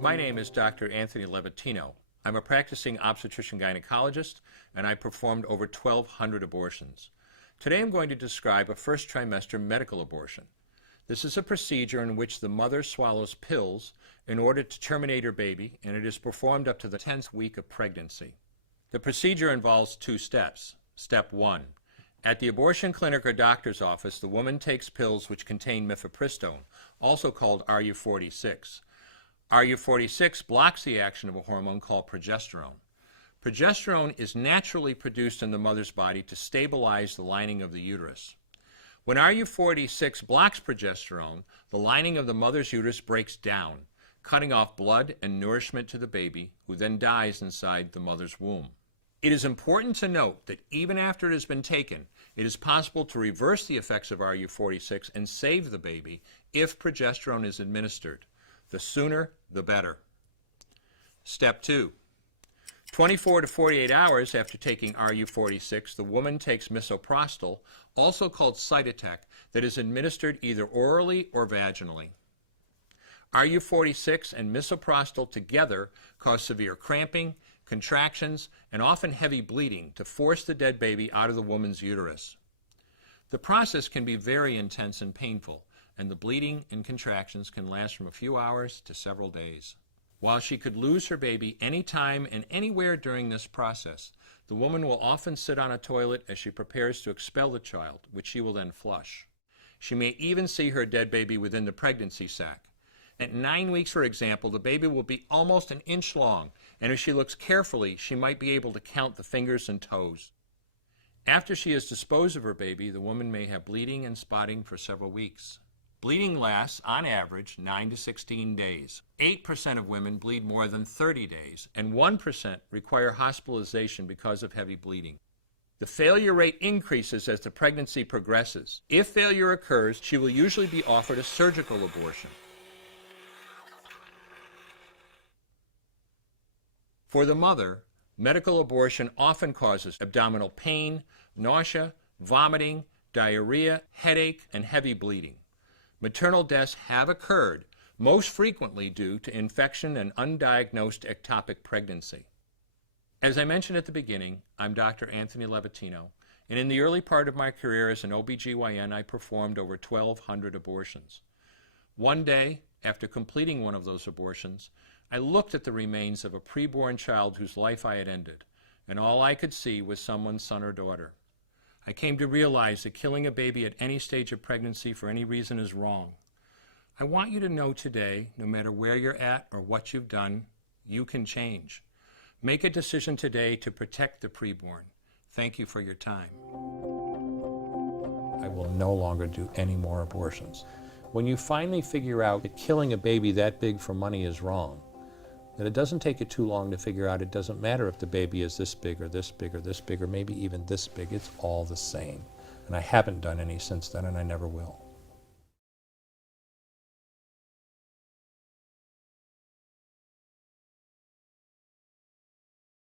My name is Dr. Anthony Levatino. I'm a practicing obstetrician-gynecologist, and I performed over 1,200 abortions. Today I'm going to describe a first trimester medical abortion. This is a procedure in which the mother swallows pills in order to terminate her baby, and it is performed up to the 10th week of pregnancy. The procedure involves 2 steps. Step 1. At the abortion clinic or doctor's office, the woman takes pills which contain mifepristone, also called RU46. RU46 blocks the action of a hormone called progesterone. Progesterone is naturally produced in the mother's body to stabilize the lining of the uterus. When RU46 blocks progesterone, the lining of the mother's uterus breaks down, cutting off blood and nourishment to the baby, who then dies inside the mother's womb. It is important to note that even after it has been taken, it is possible to reverse the effects of RU46 and save the baby if progesterone is administered. The sooner, the better. Step 2. 24 to 48 hours after taking RU46, the woman takes misoprostol, also called Cytotec, that is administered either orally or vaginally. RU46 and misoprostol together cause severe cramping, contractions, and often heavy bleeding to force the dead baby out of the woman's uterus. The process can be very intense and painful, and the bleeding and contractions can last from a few hours to several days. While she could lose her baby any time and anywhere during this process, the woman will often sit on a toilet as she prepares to expel the child, which she will then flush. She may even see her dead baby within the pregnancy sac. At 9 weeks, for example, the baby will be almost an inch long, and if she looks carefully, she might be able to count the fingers and toes. After she has disposed of her baby, the woman may have bleeding and spotting for several weeks. Bleeding lasts, on average, 9 to 16 days. 8% of women bleed more than 30 days, and 1% require hospitalization because of heavy bleeding. The failure rate increases as the pregnancy progresses. If failure occurs, she will usually be offered a surgical abortion. For the mother, medical abortion often causes abdominal pain, nausea, vomiting, diarrhea, headache, and heavy bleeding. Maternal deaths have occurred, most frequently due to infection and undiagnosed ectopic pregnancy. As I mentioned at the beginning, I'm Dr. Anthony Levatino, and in the early part of my career as an OBGYN, I performed over 1,200 abortions. One day, after completing one of those abortions, I looked at the remains of a preborn child whose life I had ended, and all I could see was someone's son or daughter. I came to realize that killing a baby at any stage of pregnancy for any reason is wrong. I want you to know today, no matter where you're at or what you've done, you can change. Make a decision today to protect the preborn. Thank you for your time. I will no longer do any more abortions. When you finally figure out that killing a baby that big for money is wrong, that it doesn't take you too long to figure out it doesn't matter if the baby is this big or this big or this big or maybe even this big, it's all the same. And I haven't done any since then, and I never will.